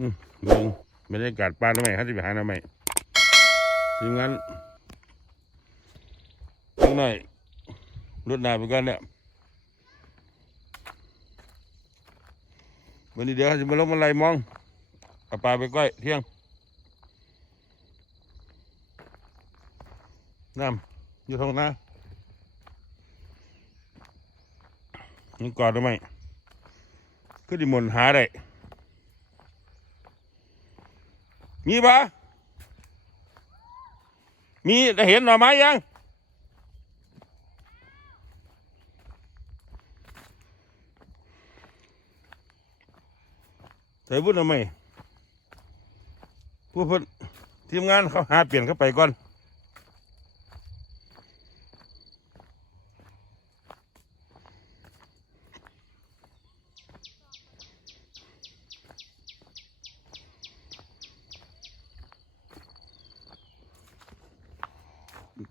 อืมเบิ่งบรรยากาศป่าหน่อไม้เขาจะไปหาหน่อไม้ทีมงานจังหน่อยรถหนาไปก่อนเนี่ยวันนี้เดี๋ยวจะมาลงมาไล่มองเอาปลาไปก้อยเที่ยงน้ำอยู่ทางหน้านี่กอดหรือไมก็ดิมนหาได้ มีปะมีได้เห็นหน่อไม้ยังใส่บุญหน่อไมผู้เพิ่นทีมงานเขาหาเปลี่ยนเข้าไปก่อน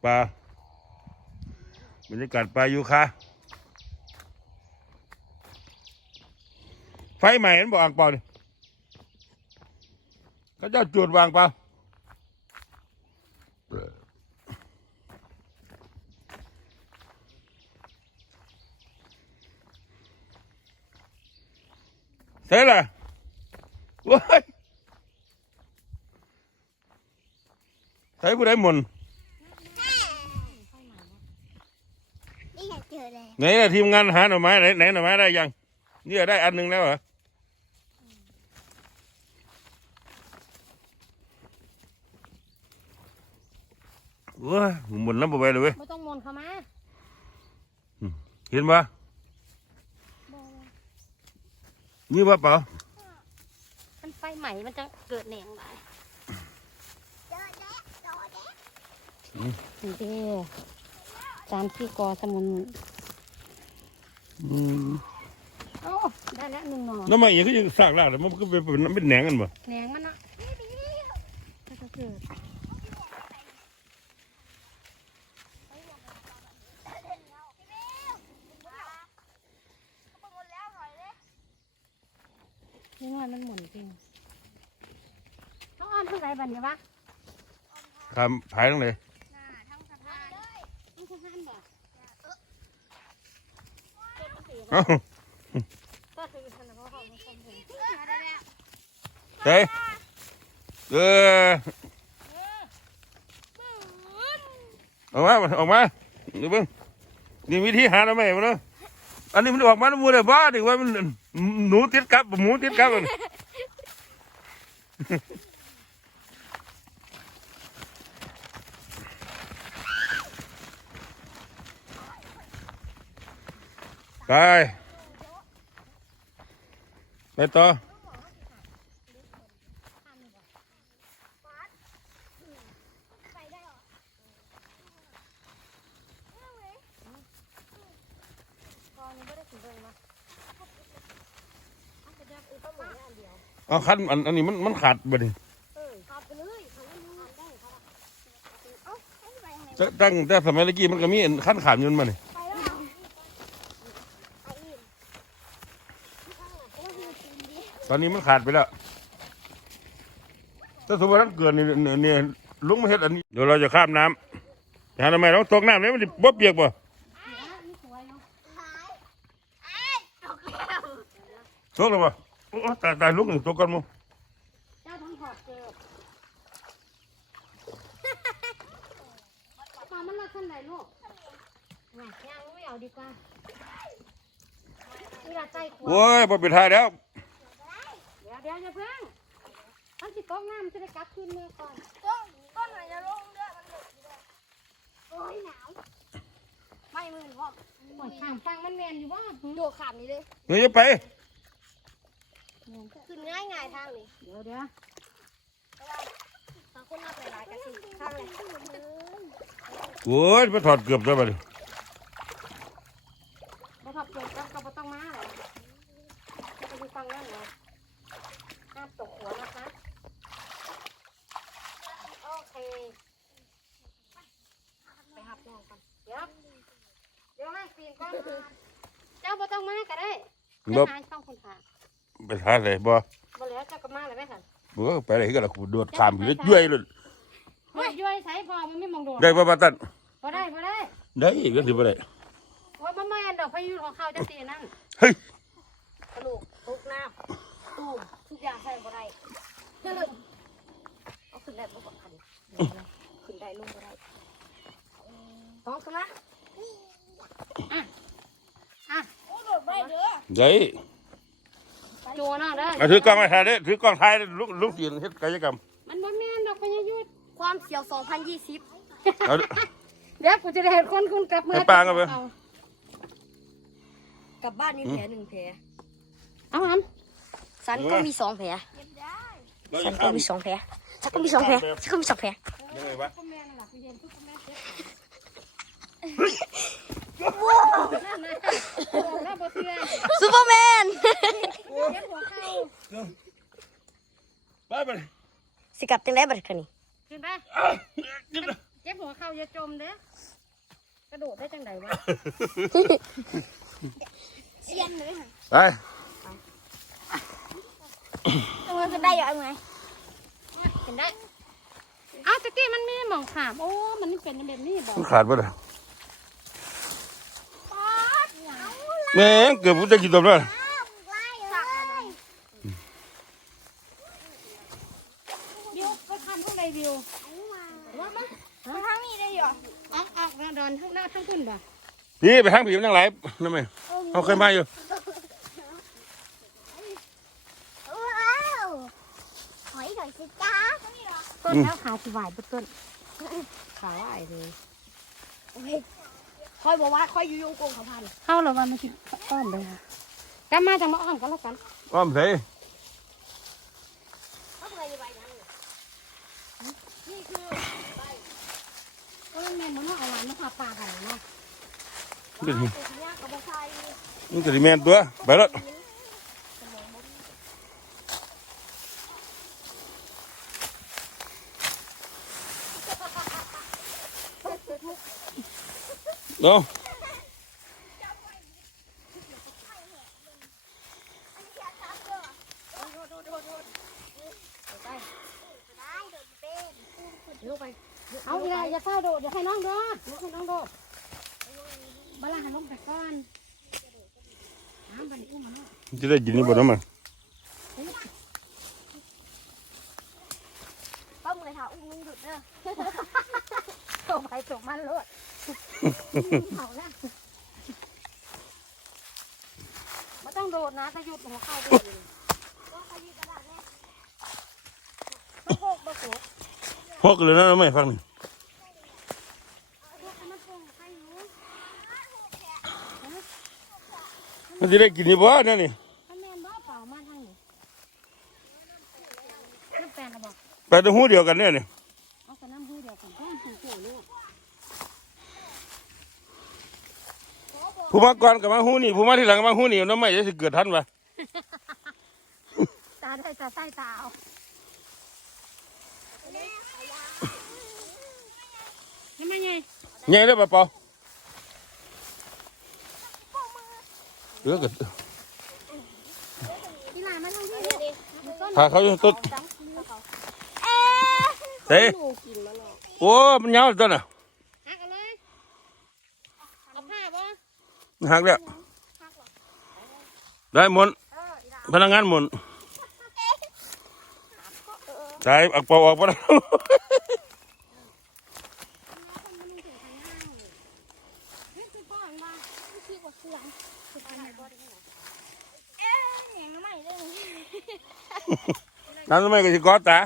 ปลาบรรยากาศปลาอยู่ค่ะไฟใหม่เห็นบอกอ่างเปล่านี่เขาเจ้าจุดวางเปล่าเสร็จละว้ายใส่ผู้ใดหมุน ไงเจอแล้วไหนล่ะทีมงานหาหน่อไม้ไหนไหนหน่อไม้ได้ยังเนี่ยได้อันหนึงแล้วเหรอโอ้ยหมุนน้ำไปเลยเว้ยไม่ต้องมนต์เขามาเห็นปะนี่ปะเปล่ามันไฟใหม่มันจะเกิดแหนงได้เจอแล้วเจอแล้วนี่เด้จานที่กอสมุนอืม โอ้ได้แล้วหนึ่งหน่อน้ำมันอย่างก็ยังสากลากแต่มันก็เป็นเป็นเป็นแหนงกันบ่แหนงมันเนาะก็จะเกิดหมดแล้วหน่อยเลยนี่มันมันหมุนจริงต้องอ้อมเท่าไหร่บันเนี่ยวะทำผายตรงไหน แล้วเฮ้ยเออออกมาออกมาเดี๋ยวเบิ่งนี่วิธีหาหน่อไม้มาเนาะอันนี้มันออกมาแล้วมูเลยบ้าดิว่ามันหนูติดกับหมูติดกับมัน ไป ไปต่อไปได้หรอกองยังไม่ได้ถึงเลยนะเอาไปเดี๋ยวเอาต้นไม้อันเดียวเอาคันอันอันนี้มันมันขาดบ่ดิเออเอาไปเลยเขาไม่รู้ได้เขาเอ้าให้ไปยังไงแต่ตั้งแต่สมัยเมื่อกี้มันก็มีอันขั้นขามอยืนมานี่ไปแล้วเหรอไปอีกก็คือกินดิ ตอนนี้มันขาดไปแล้วถ้าสมมติว่ามันเกิดนี่นี่นี่ลุงมาเฮ็ดอันนี้เดี๋ยวเราจะข้ามน้ำหาทำไมเราตกน้ำเนี่ยมันสิบ่เปียกบ่หายไอ้ตกแล้วตกแล้วบ่โอ้ตายตายลุกหนึ่งตกกันมั้งเจ้าทั้งถอดเจอปลามันรักขั้นไหนลูกน่ะย่างไม่เอาดีกว่านี่ละใจขวโอ้ยบ่เป็นท่าแล้ว เดี๋ยวเดี๋ยวอย่าเพิ่งมันสิตกน้ำมันจะได้กลับขึ้นเมื่อก่อน ต้นต้นไหนจะลงเด้อมันหลุดด้วยโอ้ยหนาวไม่มือพ่อหมดข้างฟังมันแมนอยู่บ่โดดขามนี้เลยเดี๋ยวจะไปคือง่ายง่ายทางนี้เดี๋ยวเดี๋ยวบางคนนับหลายๆกันสิทางเลย โอ้ยมาถอดเกือบซะบัดนี้บ่ถอดเกิดก็ก็บ่ต้องมาหรอกจะไปดูฟังนั่นเหรอห้ามตกหัวนะคะโอเคไปหับน้องกันเดี๋ยวเดี๋ยวให้ปีนก่อนเจ้า บ่ต้องมาก็ได้บ่หาช่องคนหาไปหาเลยบ่บ่แล้วเจ้าก็มาแล้วแม่ค่ะเออไปไหนกันล่ะกูโดดข้ามไปเรื่อยๆเลยเฮ้ยย้อยใส่พอมันไม่มองโดดได้ป่ะป้าตันบ่ได้บ่ได้ได้ก็ถือว่าได้ว่ามันไม่อันดอกพายุของเขาจะตีนั่นเฮ้ยกระดูกทุกน้ำตูมทุกอย่างใส่บ่ได้เอาขึ้นได้บ่กดคันขึ้นได้ลงบ่ได้ต้องขึ้นนะอะโอ้โดดไป เด้อได้จัวเนาะเด้อเอาถือกล้องมาถ่ายเด้อถือกล้องถ่ายเด้อลุกลุกเสียงเฮ็ดกายกรรมมันบ่แม่นดอกพายุความเสียว 2020 เอาเด้อเดี๋ยวกูจะได้เห็นคนคุณกลับมือให้ปางเอาไป กลับบ้านมีแผลหนึ่งแผลเอาหำสันก็มีสองแผลสันก็มีสองแผลสันก็มีสองแผลสันก็มีสองแผลยังไงวะ ก็แม่นั่นล่ะคือเห็นทุกคนแม่เจ็บนั่นนะบอกแล้วบ่เชื่อซูเปอร์แมน เจ็บหัวเข่าไปไปสิกลับจังได้บัดคันนี้ขึ้นไปเจ็บหัวเข่าอย่าจมเด้อกระโดดได้จังไดวะเสียนเลยไปมันจะได้ยังไงเห็นได้อ้าวตะกี้มันมีหมองขาม โอ้ มันเป็นแบบนี้บ่มันขาดป่ะล่ะ แม่งเกือบกูจะกินตัวแล้ววิวไปคันข้างในวิวว่ามั้ยมันทางนี้ได้เหรอออกออกนะดอนทั้งหน้าทั้งขึ้นบ่นี่ไปทางผีมันยังไหลนั่นไหมเขาเคยมาอยู่ว้าวหอยหน่อยสิจ้าต้นแล้วขาสิวายบ่ต้นขาไหวายเลย คอยบอกว่าคอยอยู่ยงกงเขาพันเข้าแล้วว่ามันสิอ้อมไปค่ะกลับมาจังมาอ้อมกันแล้วกันอ้อมใส่เขาเคยอยู่ใบนั้นนี่คือเออแม่นมันเอาหลานมาพาปลากันเนาะเป็นตัวที่ยากกับบัวไทยมันก็สิแม่นตัวไปแล้ว เนาะลูกไปเอาอย่าอย่าเข้าโดดอย่าให้น้องโดดอย่าให้น้องโดดบาลาหันลงไปก่อนน้ำบันอุ้มมาเนาะจะได้กินนี่บ่เนาะมันป้ามือเท้าอุ้งลุงดุดเด้อ ตกไปตกมันโลดเอาละไม่ต้องโดดนะถ้าหยุดหัวเข้าโดดเลยมันโคกบะโขกฮอกเลยนะไม่ฟังนี่มันโป่งใครรู้มันจะได้กินนี่บ่นั่นนี่ถ้าแม่นบ่เปล่ามาทางนี้น้ำแปลนระบอกไปแตัวหูเดียวกันเนี่ยนี่ เอากระน้ำดูเดียวกันต้องถูกโผล่ลูก ผู้มาก่อนกับมาหูนี่ผู้มาที่หลังกับมาหูนี่น้ำไม่จะสิเกิดทันวะตาได้ตาใต้ตาเอานี่มันไงใหญ่เลยป่ะเปล่าเออก็กีฬามันทางที่นี่มันต้นพาเขาอยู่ต้นเอ๊ะเฮ้ยโอ้มันยาวต้นอะ หักเอาเลยเอาผ้าบ่ หักแล้ว ได้หมดพนักงานหมดใช่อักเปาออกปะนะเฮ้ยคือป้อนมาขี้กว่าเครื่องคืออะไรบ่ได้เอ๊ะเหนียงใหม่เลย น้ำทำไมก็สิกอดตา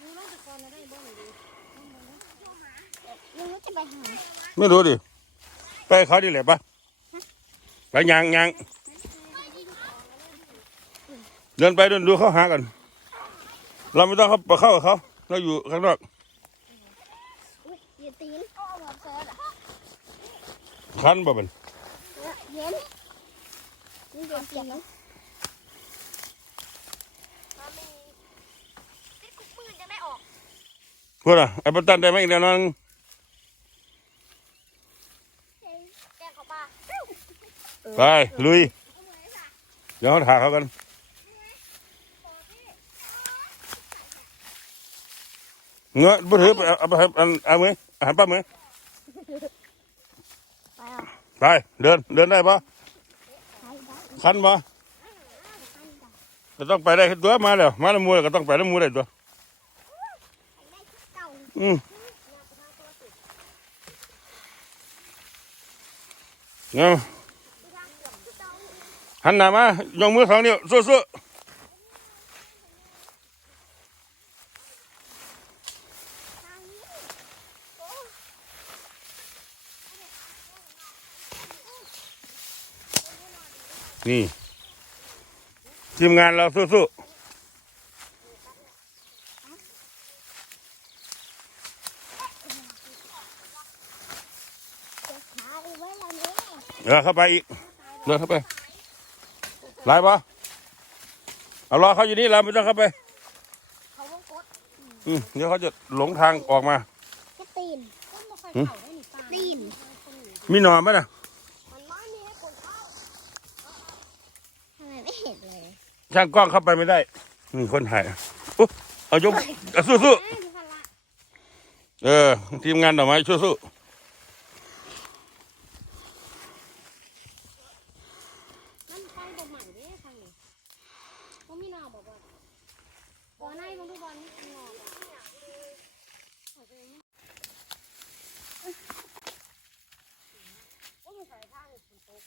ดูน้องตะกอนได้บ่เลยดิ ลุงจะไปหา ไม่รู้ดิไปเขาดิแหละปะไปยางยางเดินไปเดินดูเขาหากัน เราไม่ต้องเข้าไปเข้ากับเขาเราอยู่ข้างนอกอย่าตีนก็เอาแบบเซิร์ฟอะคันบ่เป็นเย็นนี่เดือดเสียงนะมามีติดอะไม่ออกพวกน่ะไอ้ปัตตันได้ไหมอีกแล้วน้อง แกงเขาปลา ไปลุย เดี๋ยวเขาถ่ายเขากันเงาะบุตรเอาเอาไปเอาเอามืออาหารป้ามือไปอะไปเดินเดินได้ปะไปได้คันปะก็ต้องไปได้ตัวมาแล้วมาแล้วมูแล้วก็ต้องไปแล้วมูได้ตัวเก่าอืมเงา หันหน้ามายกมือสองนิ้วสู้ๆนี่ทีมงานเราสู้เจ็บขาอีกไว้แล้วนี่ๆเดินเข้าไปอีกเดินเข้าไป ไล่ปะเอารอเขาอยู่นี่เราไม่ต้องเข้าไปเขาวงกดอืมเดี๋ยวเขาจะหลงทางออกมาแค่ตีนก็ไม่ค่อยเข้าได้นี่ปลาตีนมีหนอนไหมนะมันไม่มีให้คนเข้าทำไมไม่เห็นเลยช่างกล้องเข้าไปไม่ได้นี่คนถ่ายอุ๊ยเอายกเอาสู้อ่าดูคันละๆเออทีมงานดอกไม้สู้มันไปบ่ใหม่เด้ทางนี้บ่มีหนอบ่บ่บ่ในบ่ดูบ่นี่หนอบ่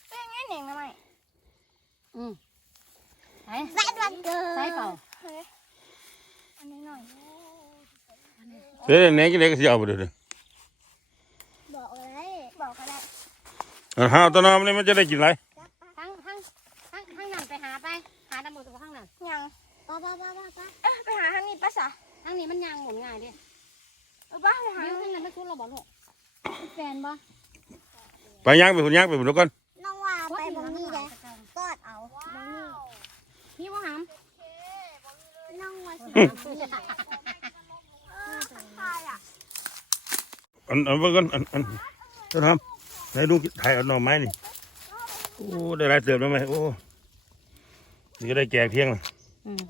เป็นไงหนึ่งทำไม อืมไหนได้วันเกิดใส่เปล่าอันนี้หน่อยๆเดี๋ยวไหนกินเล็กก็สิเอาไปดูดิบอกเลยบอกก็ได้เอาหาตัวนอนนี่มันจะได้กินอะไรทั้งทั้งทั้งทั้งนั้นไปหาไป หาตำรวจตัวข้างนั้นยังป้าป้าป้าป้าป้าเอ๊ะไปหาทางนี้ป้าสะทั้งนี้มันยางหมุนง่ายดิเออป้าไปหาเดี๋ยวทั้งนั้นไม่คุ้นเราบอกลูกแฟนบ่ไปย่างไปหุ่นย่างไปหุ่นแล้วกันน้องว่าไปบางนี้เลยกอดเอาบางนี้ พี่ว่าหาม น้ องว่าสิอันอันเบิ่งกันอันอันต้นทำไหนดูถ่ายเอาหน่อไม้นี่โอ้ได้หลายเติบแล้วไหมโอ้นี่ก็ได้แกงเที่ยงแล้วอืม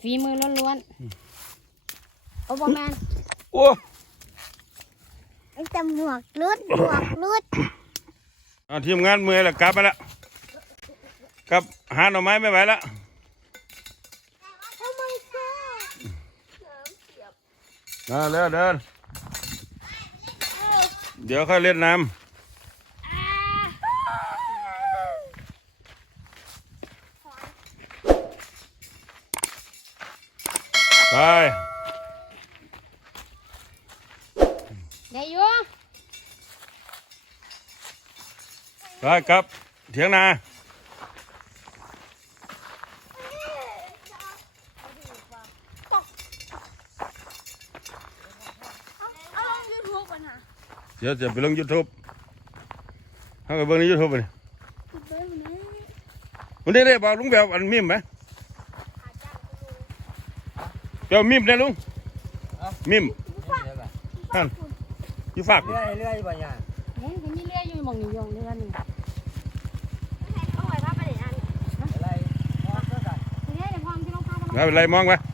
ฝีมือล้วนๆโอ้บ่แมนโอ้จะหมวกรุดหมวกรุดเอาทีมงานเมื่อยแล้วกลับมาแล้วกลับหาหน่อไม้ไม่ไหวแล้ว ทำไมเจ้า มาเร็วเดิน เดี๋ยวค่อยเล่นน้ำไปเดี๋ยวอยู่ไปครับเถียงนาเอาลงยูทูบก่อนนะ เดี๋ยวจะไปลงยูทูบให้ไปเบิ่งในยูทูบไปเบิ้งนะวันนี้ได้บอกลุงแบบอันมิมไหมเดี๋ยวมิมนะลุงมิมท่านอยูฝากเรื่อยเรื่อยบ่ยางเฮ้ยคุณยี่เลี้ยอยู่หมองอยู่ยองเรือนนี่เอาไว้ว่าประเด็นอันอะไรมองก็ได้เลี้ยเดี๋ยวพร้อมที่ลงพากันไม่เป็นไรมองไปเ